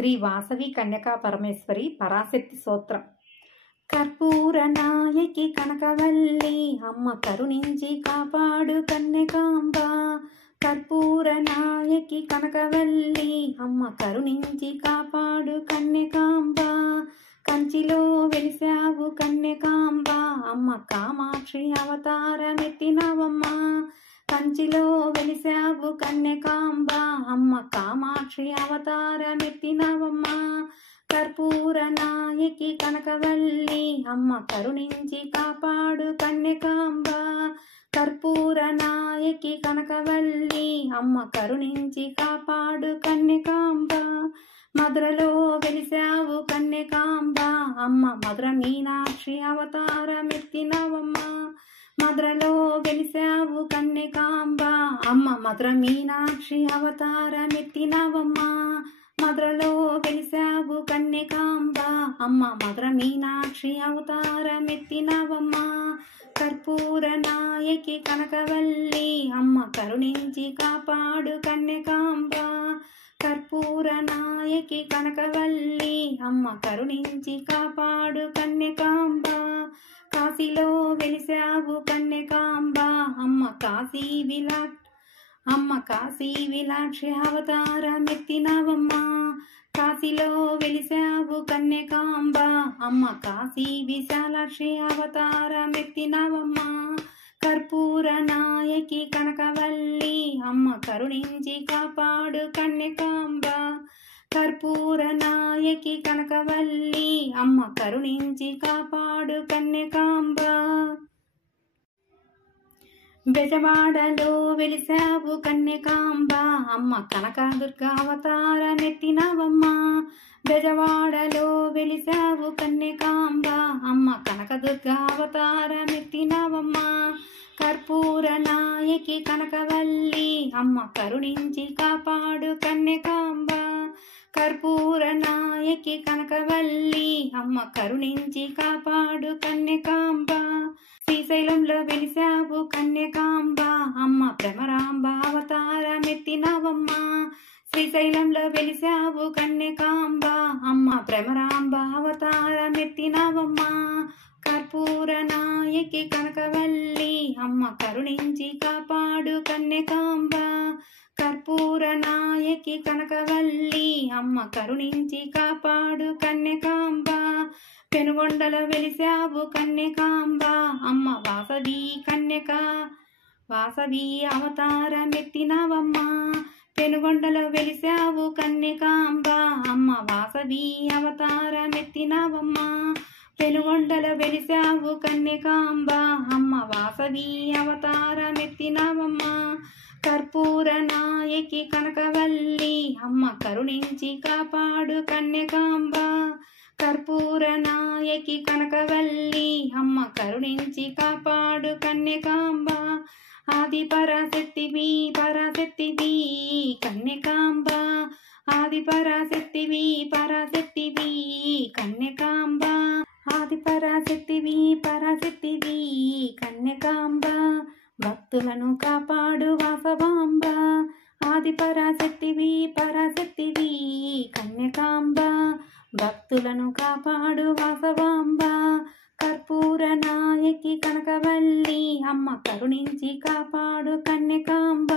శ్రీ వాసవి కన్యకా పరమేశ్వరి పరాశక్తి స్తోత్రం. కర్పూర నాయకి కనకవల్లి అమ్మ కరుణించి కాపాడు కన్యకాంబ. కర్పూర నాయకి కనకవల్లి అమ్మ కరుణించి కాపాడు కన్యకాంబ. కంచిలో వెలిసావు కన్యకాంబ అమ్మ కామాక్షి అవతారమెత్తినవమ్మ. కంచిలో వెలిసావు కన్యకాంబ అమ్మ కామాక్షి అవతారమెత్తినవమ్మ. కర్పూర నాయకి కనకవల్లి అమ్మ కరుణించి కాపాడు కన్యకాంబ. కర్పూర నాయకి కనకవల్లి అమ్మ కరుణించి కాపాడు కన్యకాంబ. మధురలో వెలిసావు కన్యకాంబ అమ్మ మధుర మీనాక్షి అవతారమెత్తినవమ్మ. మధురలో వెలిసావు కన్యకాంబ అమ్మ మధుర మీనాక్షి అవతారమెత్తినవమ్మ. మధురలో వెలిసావు కన్యకాంబ అమ్మ మధుర మీనాక్షి అవతారమెత్తినవమ్మ. కర్పూర నాయకి కనకవల్లి అమ్మ కరుణించి కాపాడు కన్యకాంబ. కర్పూర నాయకి కనకవల్లి అమ్మ కరుణించి కాపాడు కన్యకాంబ. కాశీలో వెలిసావు కన్యకాంబ అమ్మ కాశీ విలాక్షి అవతారమెత్తినవమ్మ. కాశీలో వెలిసావు కన్యకాంబ అమ్మ కాశీ విశాలాక్షి అవతారమెత్తినవమ్మ. కర్పూర నాయకి కనకవల్లి అమ్మ కరుణించి కాపాడు కన్యకాంబ. కర్పూర నాయకి కనకవల్లి అమ్మ కరుణించి కాపాడు కన్యకాంబ. బెజవాడలో వెలిసావు కన్యకాంబ అమ్మ కనకదుర్గ అవతారమెత్తినవమ్మ. బెజవాడలో వెలిసావు కన్యకాంబ అమ్మ కనకదుర్గ అవతారమెత్తినవమ్మ. కర్పూర నాయకి కనకవల్లి అమ్మ కరుణించి కాపాడు కన్యకాంబ. కర్పూర నాయకి కనకవల్లి అమ్మ కరుణించి కాపాడు కన్యకాంబ. శ్రీశైలంలో వెలిసావు కన్యకాంబ అమ్మ భ్రమరాంబ అవతారమెత్తినవమ్మ. శ్రీశైలంలో వెలిసావు కన్యకాంబ అమ్మ భ్రమరాంబ అవతారమెత్తినవమ్మ. కర్పూర నాయకి కనకవల్లి అమ్మ కరుణించి కాపాడు కన్యకాంబ. కర్పూర నాయకి కనకవల్లి అమ్మ కరుణించి కాపాడు కన్యకాంబ. పెనుగొండలో వెలిసావు కన్యకాంబ అమ్మ వాసవి అవతారమెత్తినవమ్మ. పెనుగొండలో వెలిసావు కన్యకాంబ అమ్మ వాసవి అవతారమెత్తినవమ్మ. పెనుగొండలో వెలిసావు కన్యకాంబ అమ్మ వాసవి అవతారమెత్తినవమ్మ. కర్పూర నాయకి కనకవల్లి అమ్మ కరుణించి కాపాడు కన్యకాంబ. కర్పూర నాయకి కనకవల్లి అమ్మ కరుణించి కాపాడు కన్యకాంబ. ఆది పరాశక్తివి కన్యకాంబ. ఆది పరాశక్తివి కన్యకాంబ. ఆది పరాశక్తివి కన్యకాంబ. భక్తులను కాపాడు వాసవాంబ. ఆది పరాశక్తివి కన్యకాంబ. భక్తులను కాపాడు వాసవాంబ. కర్పూర నాయకి కనకవల్లి అమ్మ కరుణించి కాపాడు కన్యకాంబ.